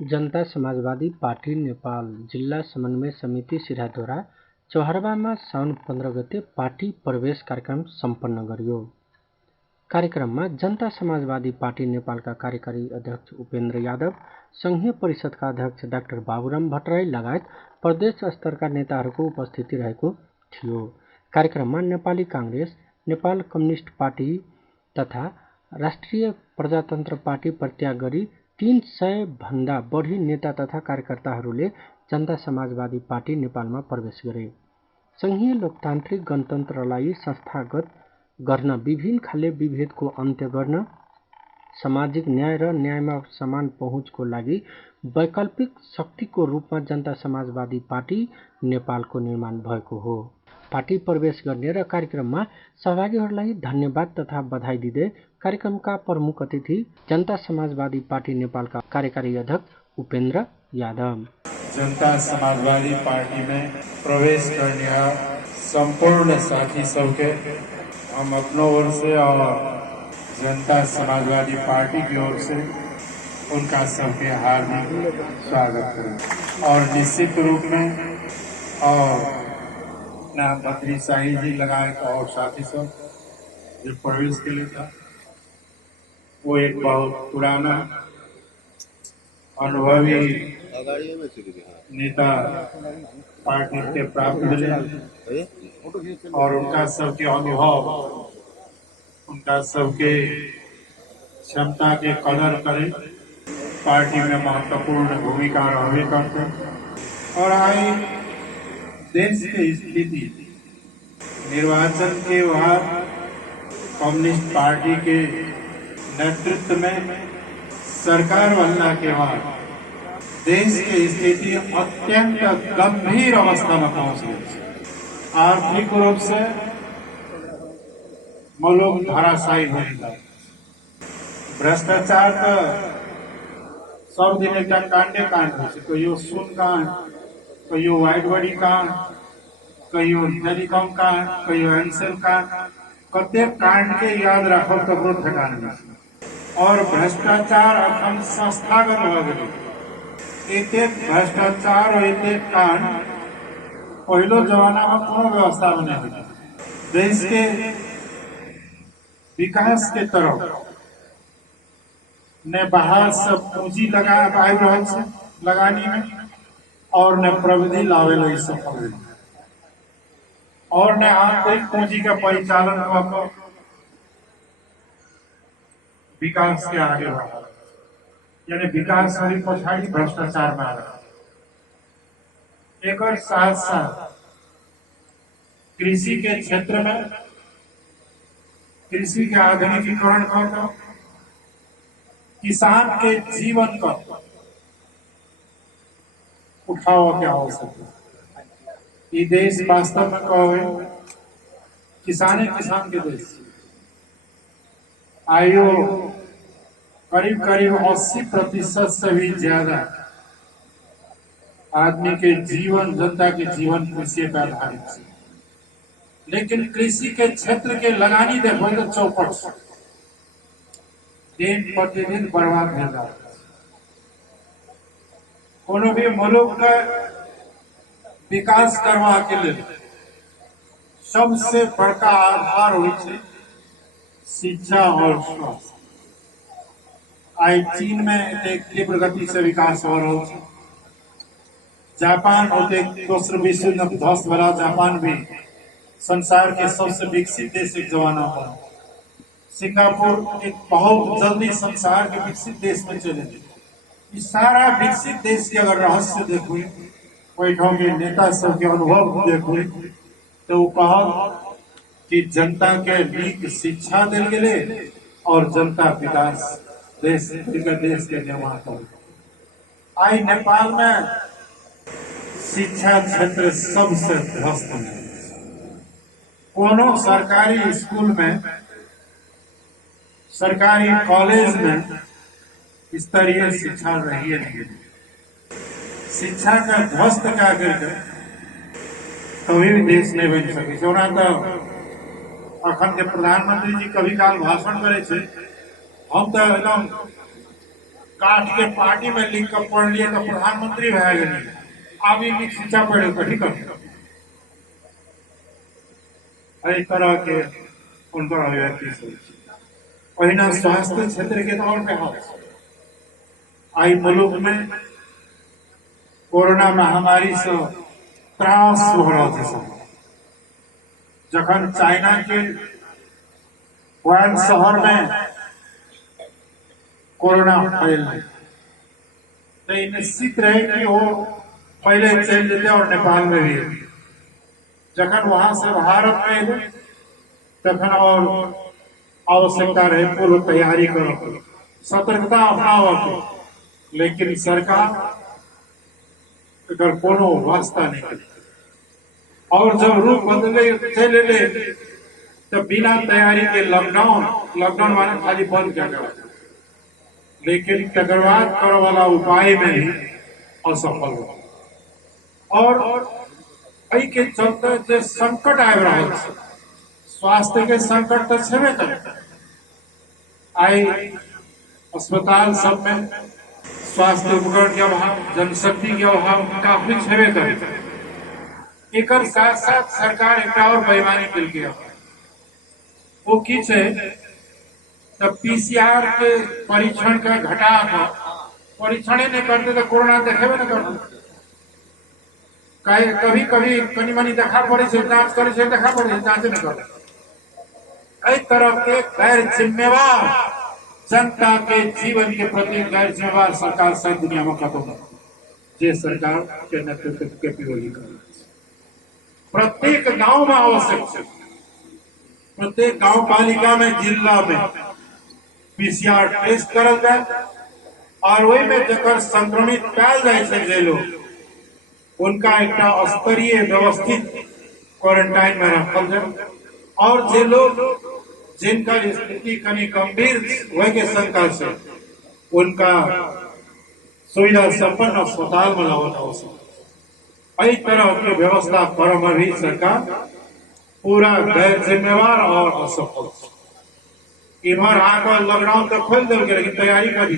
जनता Samajwadi party Nepal जिल्ला समन्वय समिति सिराहा चौहरबामा साउन 15 गते पार्टी प्रवेश कार्यक्रम सम्पन्न गरियो। कार्यक्रममा जनता समाजवादी पार्टी नेपालका कार्यकारी अध्यक्ष उपेन्द्र यादव, संघीय परिषदका अध्यक्ष डाक्टर बाबुराम भट्टराई लगायत प्रदेश स्तरका नेताहरूको उपस्थिति रहेको थियो। कार्यक्रममा नेपाली कांग्रेस, नेपाल कम्युनिस्ट पार्टी तथा राष्ट्रिय प्रजातन्त्र पार्टी परित्याग गरी 300 भन्दा बढी नेता तथा कार्यकर्ताहरूले जनता समाजवादी पार्टी नेपालमा प्रवेश गरे। संघीय लोकतान्त्रिक गणतन्त्रलाई संस्थागत गर्न, विभिन्न खाले विभेदको अन्त्य गर्न, सामाजिक न्याय र न्यायमा समान पहुँचको लागि वैकल्पिक शक्तिको रूपमा जनता समाजवादी पार्टी नेपालको निर्माण भएको हो। पार्टी प्रवेश गर्ने र कार्यक्रममा सहभागीहरूलाई धन्यवाद तथा बधाई दिँदै कार्यक्रमका प्रमुख अतिथि जनता समाजवादी पार्टी नेपालका कार्यकारी अध्यक्ष उपेन्द्र यादव, जनता समाजवादी पार्टी में प्रवेश करने संपूर्ण साथी सबके हम अपनों ओर से और जनता समाजवादी पार्टी की ओर से उनका सबके हार्दिक स्वागत करें। और निश्चित रूप में और ना बद्री शाही जी लगाए और साथी सब जो प्रवेश के लिए था, वो एक बहुत पुराना अनुभवी नेता पार्टी के प्राप्त मिले और उनका सबके अनुभव, उनका सबके क्षमता के कदर करें, पार्टी में महत्वपूर्ण भूमिका रहने करते। और आई देश की स्थिति निर्वाचन के बाद कम्युनिस्ट पार्टी के नेतृत्व में सरकार बनने के बाद देश की स्थिति अत्यंत गंभीर अवस्था में पहुंच गई। आर्थिक रूप से मुल्क धराशायी हो गया। भ्रष्टाचार तो सब दिन एक कांडे कांड हो, कहियो सुन कांड, कहियो वाइट बॉडी कांड, कहियो टेलीकॉम कांड, कहियो एनसेल कांड, कते कांड के याद रखो ककरो ठेकान नहीं। और भ्रष्टाचार अखन संस्थागत हो गए। एते भ्रष्टाचार और एते कांड पहलो जमाना में कोनो व्यवस्था में नहीं हुई। देश के विकास के तरफ ने बाहर से पूंजी लगानी में और ने प्रविधि लावे लगी सफल और ने आंतरिक पूंजी का परिचालन कर विकास के आगे बढ़ा, यानी विकास वाली पछाड़ी भ्रष्टाचार में आ रहा। एक और साथ साथ कृषि के क्षेत्र में कृषि के आधुनिकीकरण कर किसान के जीवन का उठाव क्या हो सके। ये देश वास्तव में कहो किसान के देश। आयु करीब करीब 80% से भी ज्यादा आदमी के जीवन, जनता के जीवन कृषि पर आधारित है। लेकिन कृषि के क्षेत्र के लगानी देखो तो चौपट से दिन प्रतिदिन बर्बाद हो रहा है। कोनो भी मुल्क का विकास करवा के लिए सबसे बड़का आधार हो शिक्षा और स्वास्थ्य। आज चीन में एक तीव्र गति से विकास हो रहा है। जापान होते दूसरे विश्व युद्ध ध्वस्त वाला जापान भी संसार के सबसे विकसित देश एक जमाना था। सिंगापुर एक बहुत जल्दी संसार के विकसित देश में चले गए। इस सारा विकसित देश के अगर रहस्य देखो, बैठों के नेता सब के अनुभव देखो, तो वो कहा कि जनता के नीक शिक्षा दिल गए और जनता विकास देश के निर्माण कर। आई नेपाल में शिक्षा क्षेत्र सबसे ध्वस्त है। कोनो सरकारी स्कूल में, सरकारी कॉलेज में स्तरीय शिक्षा रही नहीं। शिक्षा का ध्वस्त क्या करके कभी भी देश नहीं बन सके। जोना तो अखन के प्रधानमंत्री जी कभी काल भाषण करे थे, हम तो एकदम काट के पार्टी में लिख कर पढ़ लिए तो प्रधानमंत्री भए गेली, आब ई शिक्षा पढ़े कथी कर एहि तरह के उनकर अभिव्यक्ति सोच। पहिना स्वास्थ्य क्षेत्र के तौर पे हाल आई मुल्क में कोरोना महामारी से त्रास हो रहा था। जखन चाइना के वुहान शहर में कोरोना फैल तो निश्चित रहे कि वो पहले चल जेते और नेपाल में भी। जखन वहां से भारत में अले तखन और आवश्यकता रहे पूर्व तैयारी करो, सतर्कता अपनाओ, लेकिन सरकार एकर कोनो वास्ता नहीं करे। और जब रूप बदले चले तो बिना तैयारी के लॉकडाउन माने खाली बंद क्या कर, लेकिन तकरबाद करे वाला उपाय में भी असफल हो। और एहि के चलते जो संकट आ रहा है, स्वास्थ्य के संकट तो छेबे करे। आई अस्पताल सब में स्वास्थ्य उपकरण के अभाव, जनशक्ति के अभाव काफी छेबे करे। एकर साथ साथ सरकार एक और बेईमानी मिल गया, वो की है तब पीसीआर के परीक्षण का घटा था, परीक्षण नहीं करते तो कोरोना देखेबे न करते। कभी कभी कनी मनी देखा पड़े से जांच करे से देखा पड़े जांच नहीं करते। कई तरह के गैर जिम्मेवार जनता के जीवन के प्रति गैर जिम्मेवार सरकार सारी दुनिया में खत्म है। जे सरकार के नेतृत्व के विरोधी कर प्रत्येक गांव में आवश्यक है, प्रत्येक गांव पालिका में जिला में पीसीआर टेस्ट करल जाए और वही में जकर संक्रमित पायल जाए जे लोग उनका एक स्तरीय व्यवस्थित क्वारंटाइन में रखल जाए। और जे लोग जिनका स्थिति कनी गंभीर हुए के शंका से उनका सुविधा संपन्न अस्पताल में लावल आवश्यक। कई तरह की व्यवस्था करे में भी सरकार पूरा गैर जिम्मेवार और असफल। इधर आकर लॉकडाउन तो खोल दिल के, लेकिन तैयारी करी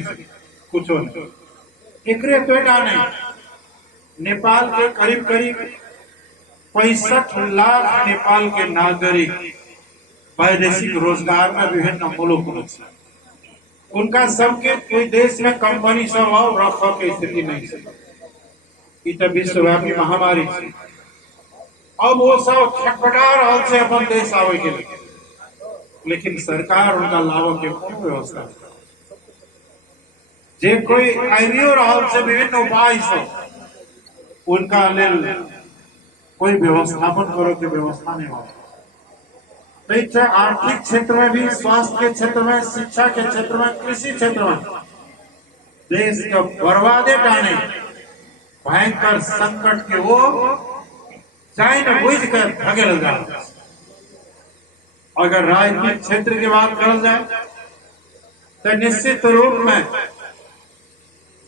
कुछ नहीं। एकरे पेटा नहीं, नेपाल के करीब करीब 65 लाख नेपाल के नागरिक वैदेशिक रोजगार में विभिन्न मुल्क में, उनका सबके कोई देश में कंपनी सब और रख के स्थिति नहीं है। तो विश्वव्यापी महामारी है। अब वो सब छटपटा रहा है अपन देश आवे के लिए, लेकिन सरकार उनका लाभ के कोनो व्यवस्था नहीं। जे कोई आइयो रहा से विभिन्न उपाय सब उनका लेल कोई व्यवस्थापन करो के व्यवस्था नहीं हो। आर्थिक क्षेत्र में भी, स्वास्थ्य के क्षेत्र में, शिक्षा के क्षेत्र में, कृषि क्षेत्र में देश का बर्बादे टाने भयंकर संकट के वो चाहे बुझ कर भगल जाए। अगर राजनीतिक क्षेत्र की बात करल जाए तो निश्चित रूप में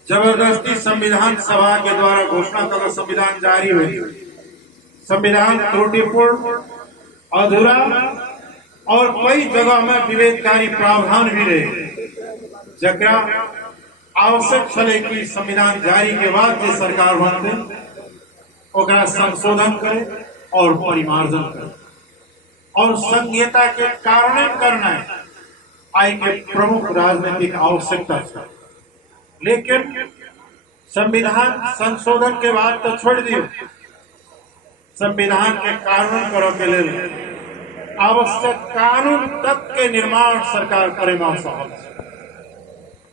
जबरदस्ती संविधान सभा के द्वारा घोषणा कर संविधान जारी हुई, संविधान त्रुटिपूर्ण, अधूरा और कई जगह में विवेककारी प्रावधान भी रहे, जकरा आवश्यक छले कि संविधान जारी के बाद जो सरकार बनते ओकरा संशोधन करे और परिमार्जन करे और संघीयता के कार्यान्वयन करना है आई के प्रमुख राजनीतिक आवश्यकता है। लेकिन संविधान संशोधन के बाद तो छोड़ दियो, संविधान के कार्यान्वयन करे के लिए आवश्यक कानून तक के निर्माण सरकार करे में असफल है।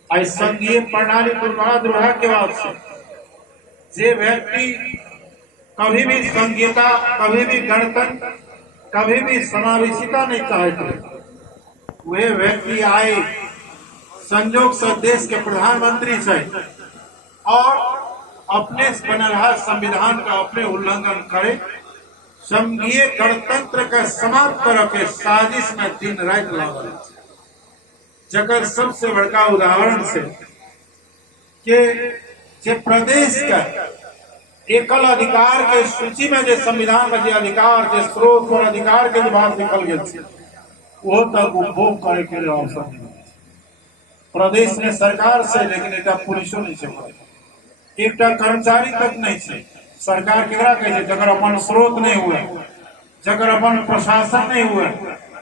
आई संघीय प्रणाली दुर्भाग्य के बाद से जे व्यक्ति कभी भी संघीयता, कभी भी गणतंत्र, कभी भी समावेशिता नहीं चाहते, वे व्यक्ति आए संयोग से देश के प्रधानमंत्री से और अपने बनल संविधान का अपने उल्लंघन करे, संघीय गणतंत्र का समाप्त करे के साजिश में दिन रात लागल। जगह सबसे बड़का उदाहरण से के प्रदेश का एकल अधिकार के सूची में जो संविधान में जो अधिकार, जो स्रोत और अधिकार के बात लिखल गया वो तक उपभोग करे के लिए अवसर नहीं। प्रदेश ने सरकार से, लेकिन एक पुलिसो नहीं छे, एक कर्मचारी तक नहीं छे। सरकार केकरा कहे छे? जकर अपन स्रोत नहीं हुए, जकर अपन प्रशासन नहीं हुए,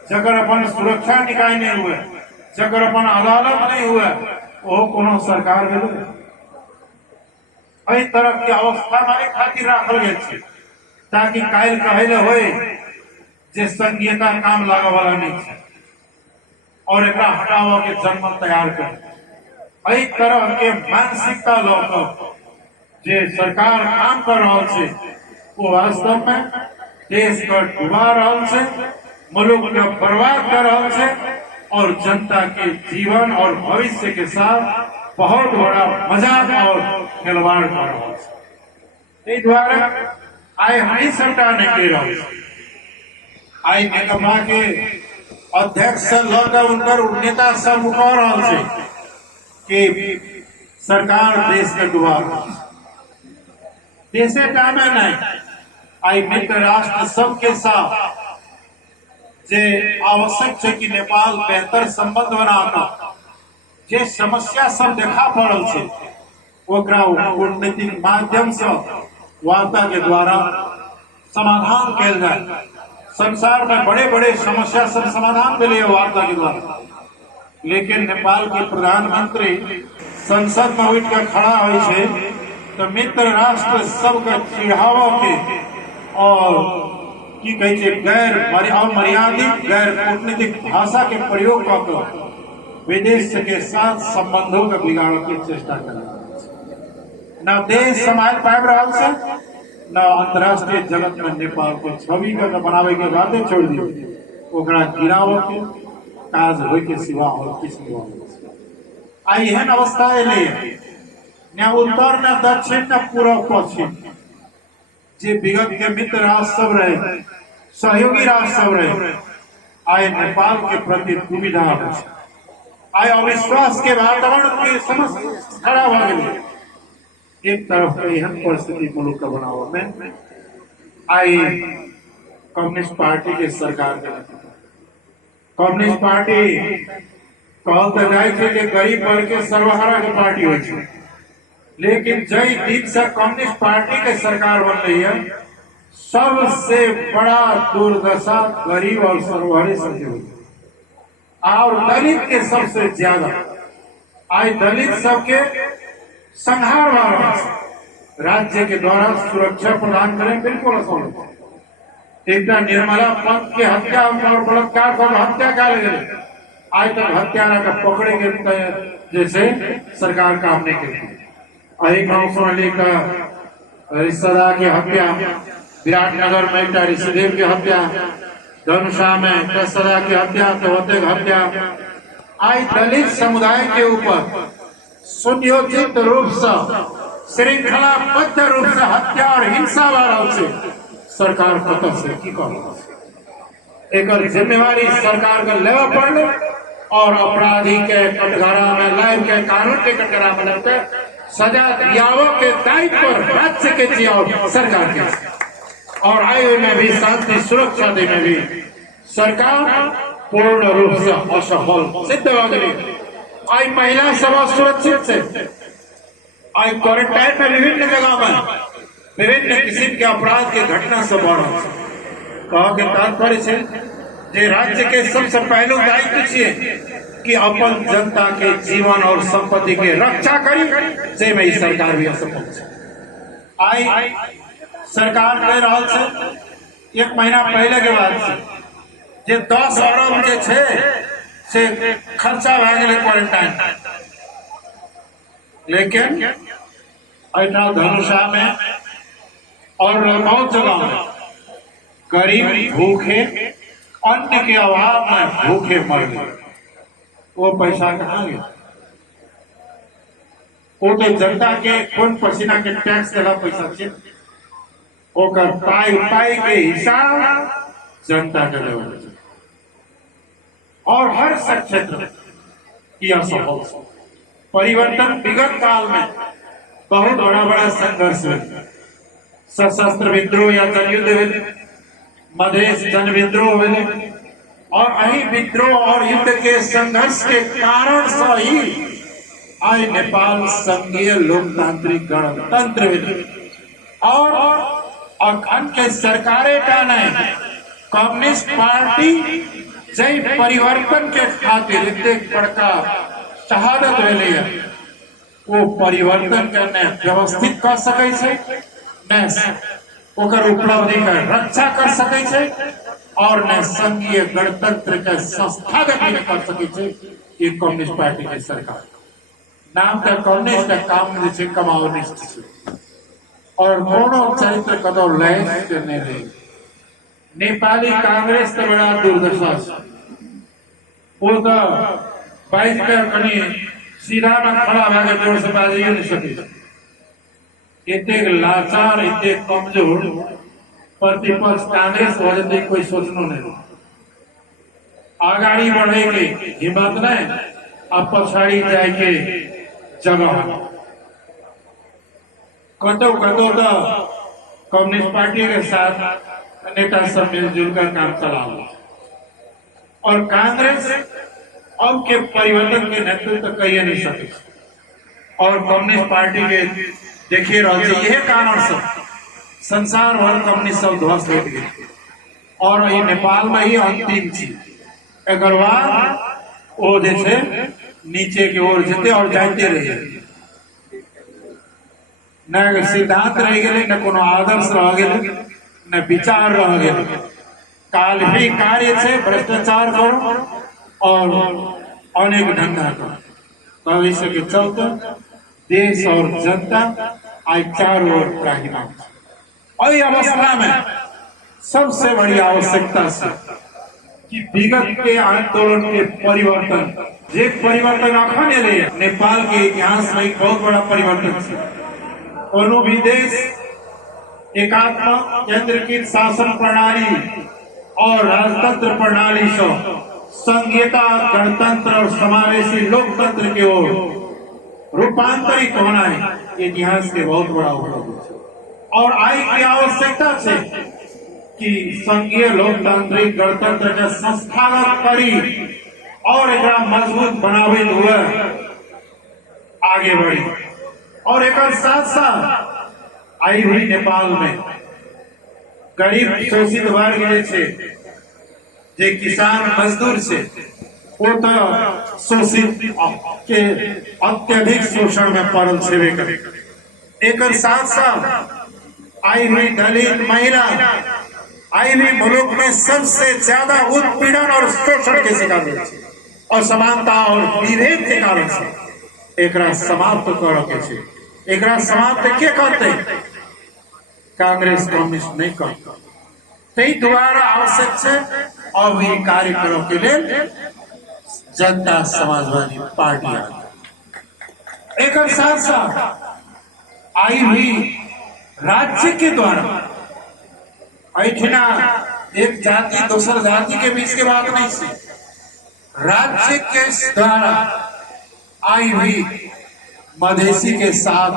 जकर अपन सुरक्षा निकाय नहीं हुए, जकर अपन अदालत नहीं हुए, वो कोनो सरकार भेलै। एहि तरह की अवस्था में खातिर राखल गेल छै, ताकि काल्हि कहले होय जे संघीयता काम लागे वाला नहीं छै और एकरा हटावा के जनमत तैयार करे। एहि तरह के मानसिकता लौक जे सरकार काम कर रहा है, वो वास्तव में देश को डुबा रहा है, मुल्क को बर्बाद कर रहा है और जनता के जीवन और भविष्य के साथ बहुत बड़ा मजाक और खिलवाड़ कर रहा है। इस द्वारा आए हमी सरकार ने कह रहा है, आई नेकपा के अध्यक्ष से लगा उनकर नेता सब कह रहा है कि सरकार देश के डुबा रहा है। देशे टाइम नहीं, आई मित्र राष्ट्र सबके साथ जे आवश्यक है कि नेपाल बेहतर संबंध बनाता, जे समस्या सब देखा पड़ल है, ओकरा कूटनीतिक माध्यम से वार्ता के द्वारा समाधान किया जाए। संसार में बड़े बड़े समस्या सब समाधान मिले वार्ता के द्वारा, लेकिन नेपाल के प्रधानमंत्री संसद में उठ कर खड़ा हुई है तो मित्र राष्ट्र सबके चिढ़ावा के और की कहे छे गैर अमर्यादित गैर कूटनीतिक भाषा के प्रयोग कर विदेश के साथ संबंधों के बिगाड़ की चेष्टा कर रहा है। न देश समाज पाब रहा है, न अंतर्राष्ट्रीय जगत में नेपाल को छवि का बनावे के बातें छोड़ दी, ओकरा गिराव के काज हो के सिवा और किस आई एहन अवस्था एलिए न उत्तर न दक्षिण न पूर्व पश्चिम, जे विगत के मित्र राष्ट्र सब रहे, सहयोगी राष्ट्र सब रहे, आए नेपाल के प्रति दुविधा आए अविश्वास के वातावरण की समस्या खड़ा हो गई। एक तरफ एहन परिस्थिति मुल्क का बनावा में आई कम्युनिस्ट पार्टी के सरकार के कम्युनिस्ट पार्टी कहल तो जाए थे कि गरीब वर्ग के सर्वहारा की पार्टी हो, लेकिन जय दिन से कम्युनिस्ट पार्टी के सरकार बन रही है, सबसे बड़ा दुर्दशा गरीब और सर्वहारी सबकी हुई और दलित के सबसे ज्यादा आज दलित सबके संहार वाला राज्य के द्वारा सुरक्षा प्रदान करें बिल्कुल असंभव। एक निर्मला पंत के हत्या और बलात्कार को हत्या कर गए, आज तक हत्यारा का पकड़े गए जैसे सरकार काम नहीं करती। गांव सोनाली का रिश्तेदार की हत्या, विराटनगर में एक ऋषिदेव की हत्या, धनुषा में सदा की हत्या, तो होते हत्या, आज दलित समुदाय के ऊपर सुनियोजित रूप से श्रृंखलाबद्ध रूप से हत्या और हिंसा वाला से सरकार कत से की एक जिम्मेवारी सरकार का लेवा पड़ और अपराधी के कटघरा में लाइव के कानून के कटघरा में लगते सजा दियावो के दायित्व पर राज्य के जिया सरकार के और आयु में भी शांति सुरक्षा देने में भी सरकार पूर्ण रूप से असफल सिद्ध हो गई। आज महिला सभा सुरक्षित से आज क्वारंटाइन में विभिन्न जगह में विभिन्न किस्म के अपराध के घटना से बढ़ कहा के तात्पर्य से जे राज्य के सबसे पहलू दायित्व छे कि अपन जनता के जीवन और संपत्ति के रक्षा करी, से में सरकार भी असफल है। आई सरकार कह रहा है एक महीना पहले के बाद से 10 अरब के से खर्चा भ गए क्वारंटाइन, लेकिन धनुषा में और बहुत जगह में गरीब भूखे अन्न के अभाव में भूखे मर गए। वो पैसा कहाँ गया? वो तो जनता के खून पसीना के टैक्स देला पैसा छे, ओकर पाई पाई के हिसाब जनता के लेवल और हर क्षेत्र की असफल परिवर्तन विगत काल में बहुत बड़ा बड़ा संघर्ष हुआ, सशस्त्र विद्रोह या जनयुद्ध, मधेश जन विद्रोह हुए, और अही विद्रोह और युद्ध के संघर्ष के कारण से ही आज नेपाल संघीय लोकतांत्रिक गणतंत्र और अखंड के सरकारें टाने कम्युनिस्ट पार्टी जय परिवर्तन के खातिर एक बड़का शहादत भेले वो परिवर्तन करने व्यवस्थित कर सके छे ने ओकर उपलब्धि का रक्षा कर सके छे और ने संघीय गणतंत्र के संस्थागत भी कर सके छे ये कम्युनिस्ट पार्टी के सरकार नाम का कम्युनिस्ट का काम जे कमाओनिस्ट छे और कोनो चरित्र कदो लय करने दे नेपाली कांग्रेस तो बड़ा दुर्दशा छे वो तो बाइक पर कनी सीधा में खड़ा भागे जोर से बाजी नहीं सके इतने लाचार इतने कमजोर प्रतिपक्ष कांग्रेस हो जाती कोई सोचनो नहीं आगाड़ी बढ़े के हिम्मत नहीं अब पछाड़ी जाए के जगह कतो कतो तो कम्युनिस्ट पार्टी के साथ नेता सब मिलजुल कर काम चला और कांग्रेस अब के परिवर्तन के नेतृत्व कहिए नहीं सके और कम्युनिस्ट पार्टी के देखिए यह कारण से संसार भर कम्युनिस्ट सब ध्वस्त हो गए और ये नेपाल में ही अंतिम चीज एक वो जैसे नीचे की ओर जेते और जाते रहे न सिद्धांत रह गए न कोनो आदर्श रह गए न विचार रह गए काल भी कार्य से भ्रष्टाचार करो और अनेक धंधा करो भविष्य के चलते देश और जनता आज चारों ओर त्राहिमाम और ये अवस्था में सबसे बड़ी आवश्यकता से कि विगत के आंदोलन के परिवर्तन एक परिवर्तन अखन ले नेपाल के इतिहास में एक बहुत बड़ा परिवर्तन है कोनो भी देश एकात्मक केंद्रीकृत शासन प्रणाली और राजतंत्र प्रणाली से संघीयता गणतंत्र और समावेशी लोकतंत्र की ओर रूपांतरित होना है इतिहास के बहुत बड़ा उपलब्धि और आई की आवश्यकता से कि संघीय लोकतांत्रिक गणतंत्र के संस्थागत करी और एक मजबूत बनावे हुए आगे बढ़ी और एक साथ साथ आई हुई नेपाल में गरीब शोषित वर्ग जे किसान मजदूर से वो तो शोषित के अत्यधिक शोषण में पड़ल छेबे करे एक साथ साथ आई हुई दलित महिला आई हुई मुल्क में सबसे ज्यादा उत्पीड़न और शोषण के शिकार है और समानता और विभेद के कारण से एक समाप्त कर के एक समाप्त के करते कांग्रेस कम्युनिस्ट नहीं करता तई द्वारा आवश्यक से और भी कार्यक्रम के लिए जनता समाजवादी पार्टी एक साथ साथ आई हुई राज्य के द्वारा ऐठना एक जाति दूसर जाति के बीच के बात नहीं से राज्य के द्वारा आई हुई मधेसी के साथ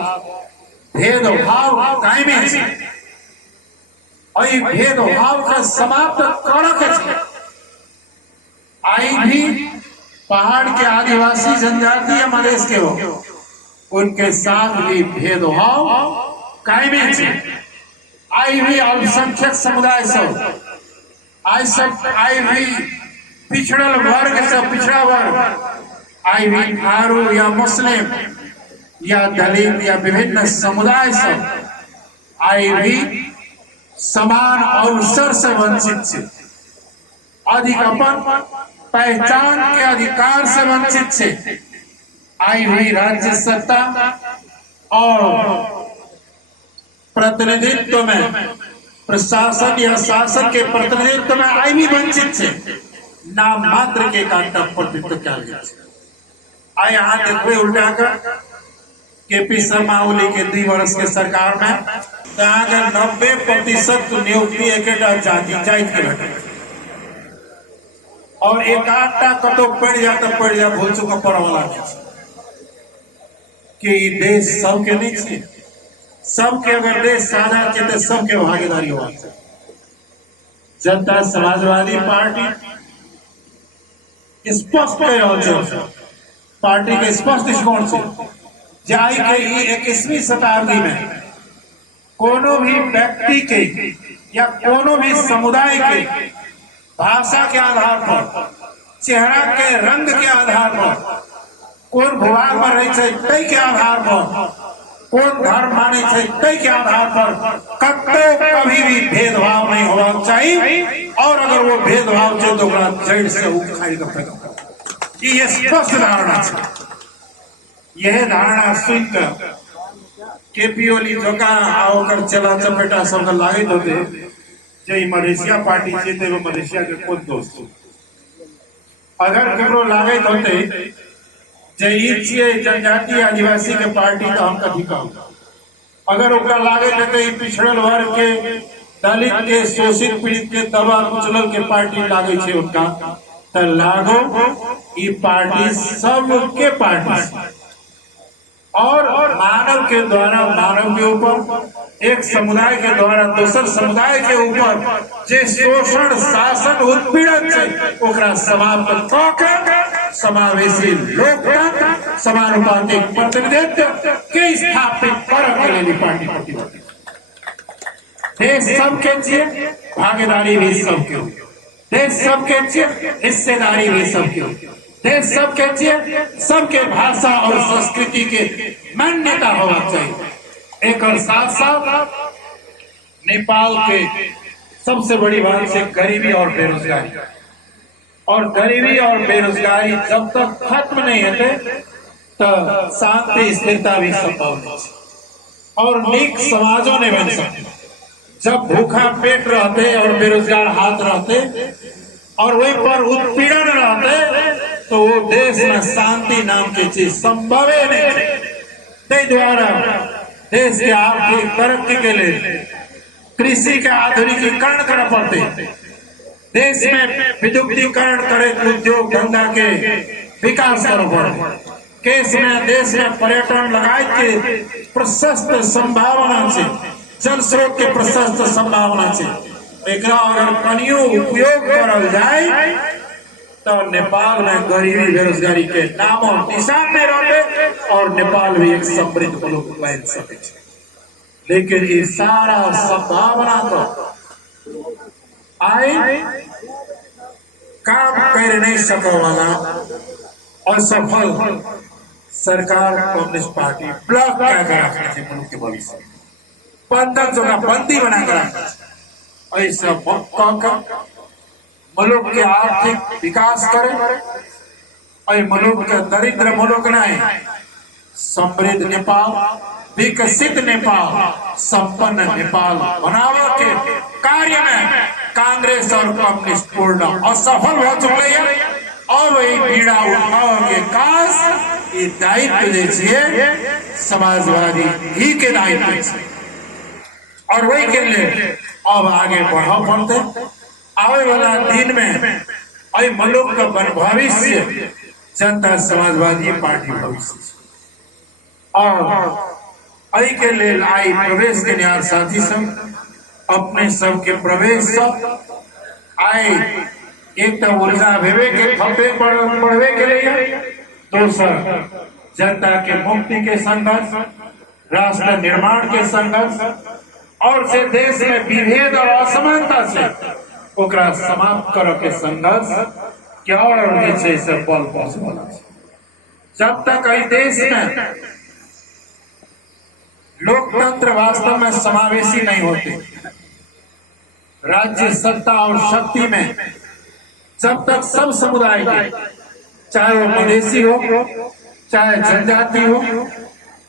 भेदभाव कायमे है और भेदभाव का समाप्त कर आई भी पहाड़ के आदिवासी जनजाति या मधेश के हो उनके साथ भी भेदभाव कायमे है आई भी अल्पसंख्यक समुदाय सब आई भी पिछड़ल वर्ग से पिछड़ा वर्ग आई भी थारू या मुस्लिम या दलित या विभिन्न समुदाय सब आई भी समान अवसर से वंचित है अधिक अपन पहचान के अधिकार से वंचित है आई हुई राज्य सत्ता और प्रतिनिधित्व में प्रशासन या शासन के प्रतिनिधित्व में आई भी वंचित है नाम मात्र के कांटा प्रतिनिधित्व क्या आई यहाँ देखो उल्टा कर केपी शर्मा ओली के 2 वर्ष के सरकार में 90% नियुक्ति एक जाति के घटे और एक आधटा कतो पड़ जा भूल चुका पड़ वाला कि देश सबके नहीं छे सबके अगर देश साझा छे तो सबके भागीदारी हो जनता समाजवादी पार्टी स्पष्ट कह रहल छै पार्टी के स्पष्ट दृष्टिकोण से जाई के 21वीं शताब्दी में कोनो भी व्यक्ति के या कोनो भी समुदाय के भाषा के आधार पर, चेहरा के रंग के आधार पर, कौन भूभाग में रहे छै तै के आधार पर, कौन धर्म माने छै तै के आधार पर कतो कभी भी भेदभाव नहीं होना चाहिए। और अगर वो भेदभाव छै तो जड़ से उखाड़ के फेंक। ये स्पष्ट धारणा है। यह धारणा सुनकर केपी ओली धोखा आकर चला चपेटा सब लागत होते जे मलेशिया पार्टी छै तो मलेशिया के कोन दोस्त। अगर ककरो लागत होते जे ई छियै जनजाति आदिवासी के पार्टी तो हम कभी कहू। अगर ओकरा लागत होते पिछड़ल वर्ग के, दलित के, शोषित पीड़ित के, दबा कुचलल के पार्टी लागे छै उनका तो लागो ई पार्टी सबके पार्टी और मानव के द्वारा मानव के ऊपर, एक समुदाय के द्वारा दूसर समुदाय के ऊपर जे शोषण, शासन, उत्पीड़न छै ओकरा समाप्त कऽ समावेशी लोकतंत्र, समानुपातिक प्रतिनिधित्व के स्थापित करय के लेल पार्टी प्रतिबद्ध। देश सबके छियै, भागीदारी भी सबके, देश सबके छियै, हिस्सेदारी भी सबके, देश सबके छियै, सबके भाषा और संस्कृति के मान्यता होना चाहिए। एक और साथ साथ नेपाल के सबसे बड़ी बात है गरीबी और बेरोजगारी। और गरीबी और बेरोजगारी जब तक खत्म नहीं होते तो शांति स्थिरता भी संभव नहीं और नीक समाजों ने बन सकते। जब भूखा पेट रहते और बेरोजगार हाथ रहते और वही पर उत्पीड़न रहते तो वो देश में शांति नाम की चीज संभव नहीं। तै द्वारा देश के आर्थिक तरक्की के लिए कृषि के आधुनिकीकरण करना पड़ते, देश में विद्युतीकरण करे, उद्योग धंधा के विकास करो पड़े, केस में देश में पर्यटन लगाए के प्रशस्त संभावना से, जल स्रोत के प्रशस्त संभावना से एकरा अगर कनियो उपयोग करल जाए तो नेपाल में गरीबी बेरोजगारी के नामो निशान में रहते और नेपाल भी एक समृद्ध मुल्क बन सके। लेकिन ये सारा संभावना तो आए काम कर नहीं सके वाला असफल सरकार कम्युनिस्ट पार्टी ब्लॉक क्या करा मुल्क के भविष्य बंधक जो बंदी बना कर ऐसा मुल्क के आर्थिक विकास करे, मुल्क के दरिद्र मुल्क नहीं, समृद्ध नेपाल, विकसित नेपाल, संपन्न नेपाल बनावे के कार्य में कांग्रेस और कम्युनिस्ट पूर्ण असफल हो चुके हैं। और वही पीड़ा उठाव के काज ये दायित्व दीजिए समाजवादी ही के दायित्व और वही के लिए अब आगे बढ़ा पड़ते। आने वाला दिन में आई मुल्क का भविष्य जनता समाजवादी पार्टी भविष्य और आई के लिए आई प्रवेश के निहार साथी सब अपने सबके प्रवेश सब आए एक तो ऊर्जा भेवे के खपे बढ़वे के लिए, दूसर जनता के मुक्ति के संघर्ष, राष्ट्र निर्माण के संघर्ष और से देश में विभेद और असमानता से ओकरा समाप्त कर के संघर्ष क्या और से बल पॉसिबल। जब तक इस देश में लोकतंत्र वास्तव में समावेशी नहीं होते, राज्य सत्ता और शक्ति में जब तक सब समुदाय के, चाहे वो मधेसी हो, चाहे जनजाति हो,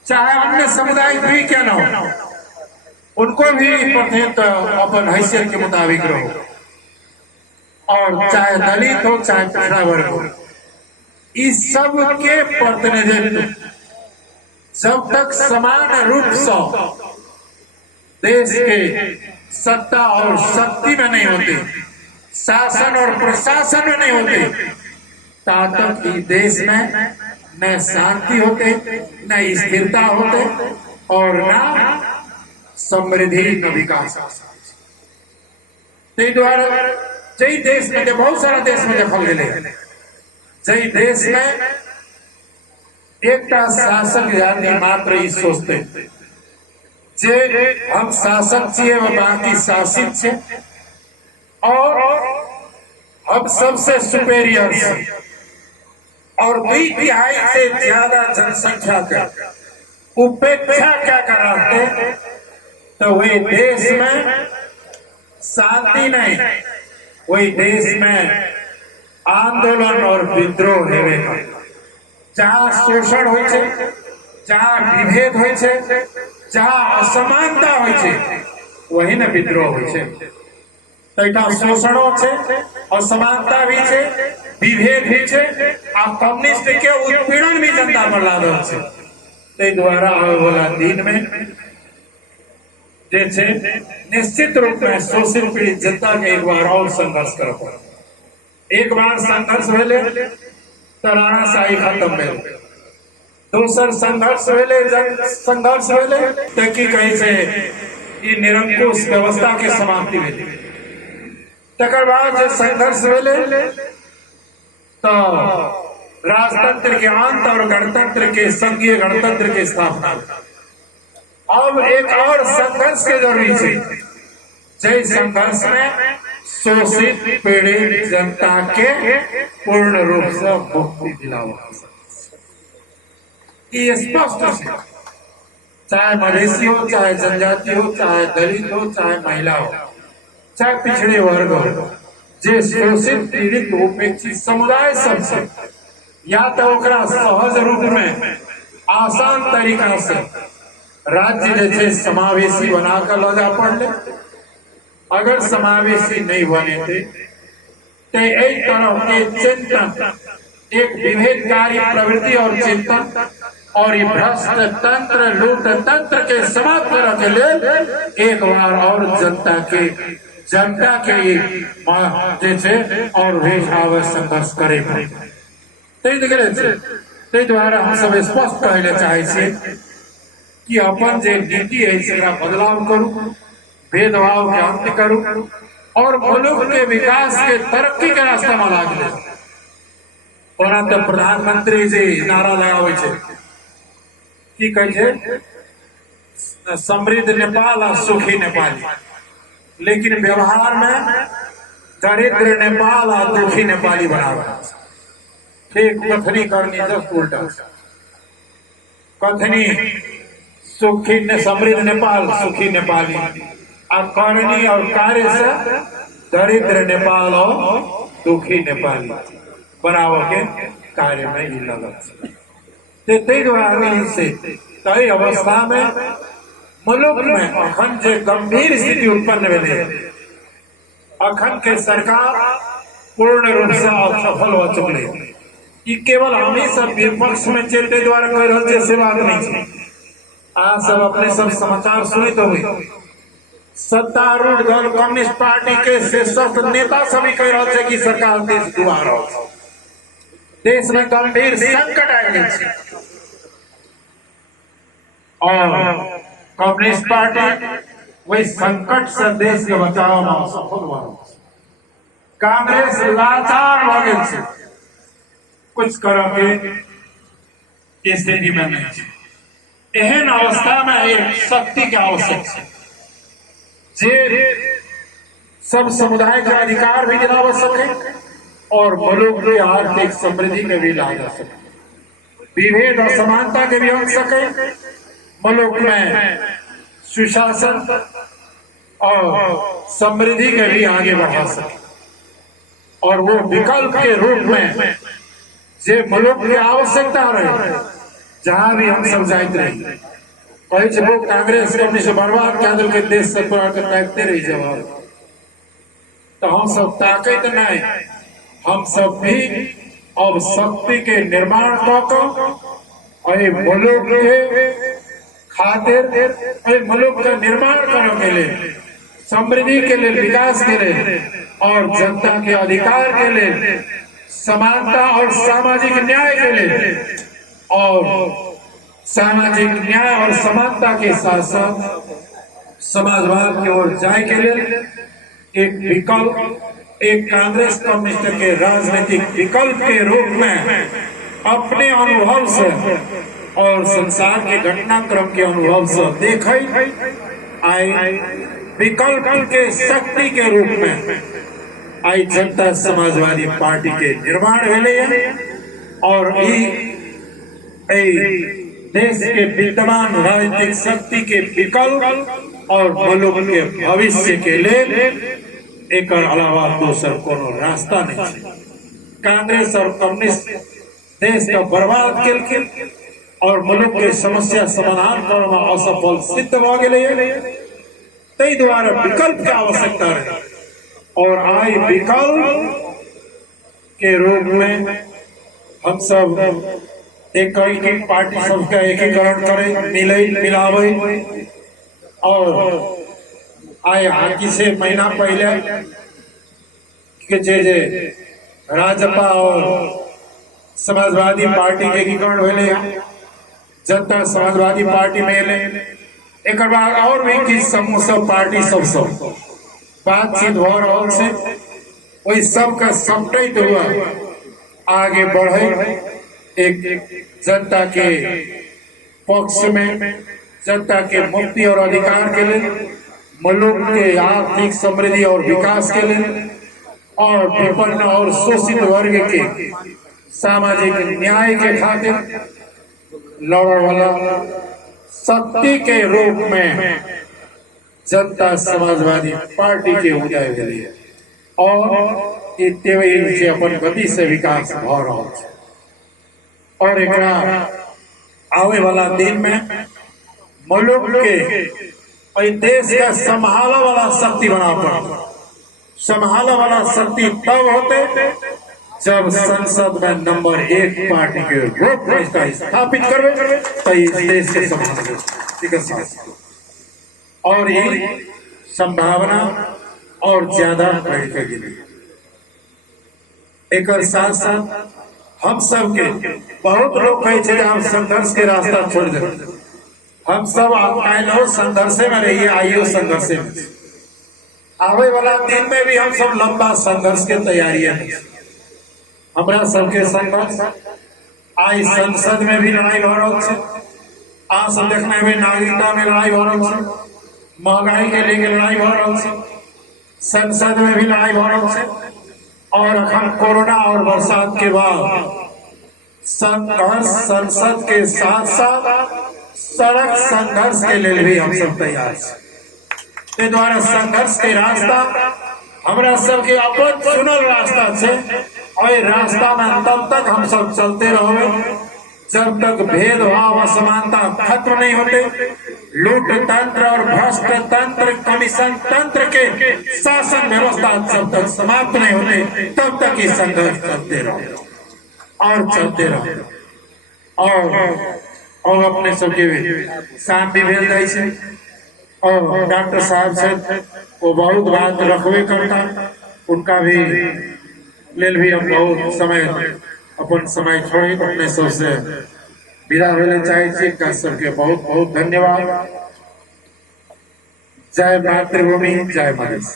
चाहे अन्य समुदाय भी क्या न हो, उनको भी प्रतिनिधित्व अपन हैसियत के मुताबिक रहो और चाहे दलित हो चाहे पिछड़ा वर्ग हो, इस सब के प्रतिनिधित्व जब तक समान रूप से देश के सत्ता और शक्ति में नहीं होते, शासन और प्रशासन में नहीं होते, तब तक इस देश में न शांति होते, न स्थिरता होते और न समृद्धि न विकास। द्वारा जय देश में बहुत सारा देश में देखल गए जै देश में एक शासक जाति मात्र ही सोचते जे हम शासक छे व बाकी शासित छे और हम सबसे सुपेरियर छे और 2/3 से ज्यादा जनसंख्या का उपेक्षा क्या कराते तो वही देश में शांति नहीं, वही देश में आंदोलन और विद्रोह हेवेगा। जहाँ शोषण होय छे, जहाँ विभेद होय छे, जहाँ असमानता होय छे, वही न विद्रोह होय छे। तैठा शोषणो छे, असमानता भी छे, विभेद भी छे, आ कम्युनिस्ट के उत्पीड़न भी जनता पर लागल छे। ते द्वारा आवे वाला दिन में जे छे निश्चित रूप में शोषित पीड़ित जनता के एक बार और संघर्ष करब पड़े। एक बार संघर्ष भेले तो राणाशाही खत्म भेल, दोसर संघर्ष भेले तो की कहे छे ई निरंकुश व्यवस्था के समाप्ति भेले। तकर बाद जे संघर्ष भेले तो राजतंत्र के अंत और गणतंत्र के संघीय गणतंत्र की स्थापना। अब एक और संघर्ष के जरूरी है, जय संघर्ष में शोषित पीड़ित जनता के पूर्ण रूप से मुक्ति दिलावा। ये स्पष्ट है, चाहे मधेसी हो, चाहे जनजाति हो, चाहे दलित हो, चाहे महिला हो, चाहे पिछड़े वर्ग हो, जे शोषित पीड़ित उपेक्षित समुदाय सबसे या तो ओकरा सहज रूप में आसान तरीका से राज्य जैसे समावेशी बनाकर लगा पड़े। अगर समावेशी नहीं बने थे तो एक तरह के चिंतन, एक विभेदकारी प्रवृत्ति और चिंतन और ये भ्रष्ट तंत्र लूट तंत्र के समाप्त करने के लिए एक बार और जनता के जैसे और वेशावर संघर्ष करे पड़े। द्वारा हम सब स्पष्ट कहले चाहे छे कि अपन जे नीति है इसका बदलाव करूं, भेदभाव के अंत करूं और मुल्क के विकास के तरक्की के रास्ते में लागे। ओना तो प्रधानमंत्री जी नारा लगावे छे की कहे छे समृद्ध नेपाल और सुखी नेपाली, लेकिन व्यवहार में दरिद्र नेपाल और दुखी नेपाली बराबर। ठीक कथनी करनी दस उल्टा, कथनी सुखी ने समृद्ध नेपाल सुखी नेपाली करनी और कार्य से दरिद्र नेपाल और दुखी नेपाली बनाव के कार्य में ही लगन से तय अवस्था में मुल्क में अखन जे गंभीर स्थिति उत्पन्न भेले, अखन के सरकार पूर्ण रूप से असफल हो चुके। ये केवल हमें सब विपक्ष में चलते द्वारा कह रहे से बात नहीं है। आज सब अपने सब समाचार सुने तो हुई सत्तारूढ़ दल कम्युनिस्ट पार्टी के शीर्षस्थ नेता सभी कह रहे थे कि सरकार देश डुबा रहा, देश में गंभीर संकट आए और कम्युनिस्ट पार्टी वही संकट से देश के बचाव में सफल हुआ। कांग्रेस लाचार हो गई, कुछ के स्थिति में नहीं। एहन अवस्था में एक शक्ति के आवश्यक है जे सब समुदाय का अधिकार भी दिला सके और मुल्क की आर्थिक समृद्धि के भी ला सके, विभेद और समानता के भी हो सके, मुल्क में सुशासन और समृद्धि के भी आगे बढ़ा सके और वो विकल्प के रूप में जे मुल्क की आवश्यकता रहे जहां भी हम सब जाते रहे। कहे वो कांग्रेस अपने से बर्बाद क्या के देश से पूरा ताकते रही जवाब, तो हम सब ताकत नहीं, हम सब भी अब शक्ति के निर्माण कर मुल्क के खातिर मुल्क का निर्माण करने के लिए, समृद्धि के लिए, विकास के लिए और जनता के अधिकार के लिए, समानता और सामाजिक न्याय के लिए और सामाजिक न्याय और समानता के साथ साथ समाजवाद की ओर जाए के लिए एक विकल्प एक कांग्रेस कम्युनिस्ट के राजनीतिक विकल्प के रूप में अपने अनुभव से और संसार के घटनाक्रम के अनुभव से देखे आई विकल्प के शक्ति के रूप में आई जनता समाजवादी पार्टी के निर्माण भेले और देश के विद्यमान राजनीतिक शक्ति के विकल्प और मुल्क के भविष्य के लिए एक अलावा दोसर कोनो रास्ता नहीं है। कांग्रेस और कम्युनिस्ट देश का बर्बाद केलखिन और मुल्क के समस्या समाधान करने में असफल सिद्ध भ गेलै। तै द्वारा विकल्प के आवश्यकता है और आई विकल्प के रूप में हम सब एक पार्टी सबका एकीकरण करें, मिलावे और आए आज से महीना पहले के जे राजपा और समाजवादी पार्टी के एकीकरण हुए, जनता समाजवादी पार्टी में एक बाद और भी किस समूह सब पार्टी सब बातचीत हो रहा से वही सबका समटित हुआ आगे बढ़े एक जनता के पक्ष में, जनता के मुक्ति और अधिकार के लिए, मुल्क के आर्थिक समृद्धि और विकास के लिए और विपन्न और शोषित वर्ग के सामाजिक न्याय के खातिर लड़ने वाला शक्ति के रूप में जनता समाजवादी पार्टी के उदय के लिए और तेजी से अपन गति से विकास हो रहा है और एक आवे वाला दिन में मुल्क के देश का संभाला वाला शक्ति बना पड़ा। संभाला वाला शक्ति तब होते जब संसद में नंबर 1 पार्टी के रूप में इसका स्थापित करवे तो इस देश के संभाल और ये संभावना और ज्यादा बढ़ेगी। एक साथ साथ हम सब के बहुत लोग कहे हम संघर्ष के रास्ता छोड़ दे, हम सब आइलो संघर्ष में रहिए, आइयो संघर्ष में आवे वाला दिन में भी हम सब लंबा संघर्ष के तैयारी है। हमारा सबके संघर्ष आई संसद में भी लड़ाई हो रहा है, आज देखने में नागरिकता में लड़ाई हो रहा है, महंगाई के लेके लड़ाई हो रहा है, संसद में भी लड़ाई हो रहा है और हम कोरोना और बरसात के बाद संघर्ष संसद के साथ साथ सड़क संघर्ष के लिए भी हम सब तैयार हैं। द्वारा संघर्ष के रास्ता हमारा सबके अपन चुनल रास्ता है और रास्ता में तब तक हम सब चलते रहोगे जब तक भेदभाव असमानता खत्म नहीं होते, लूट तंत्र और भ्रष्ट तंत्र कमीशन तंत्र के शासन व्यवस्था जब तक समाप्त नहीं होते तब तक ये संघर्ष चलते रहो और चलते रहो और अपने सबके शाम भी भेज जाए और डॉक्टर साहब से वो बहुत बात रखवे करता, उनका भी लेल भी हम बहुत समय अपन समय छोड़े अपने सबसे विदा होने चाहिए। सबके बहुत बहुत धन्यवाद। जय मातृभूमि, जय मनीष।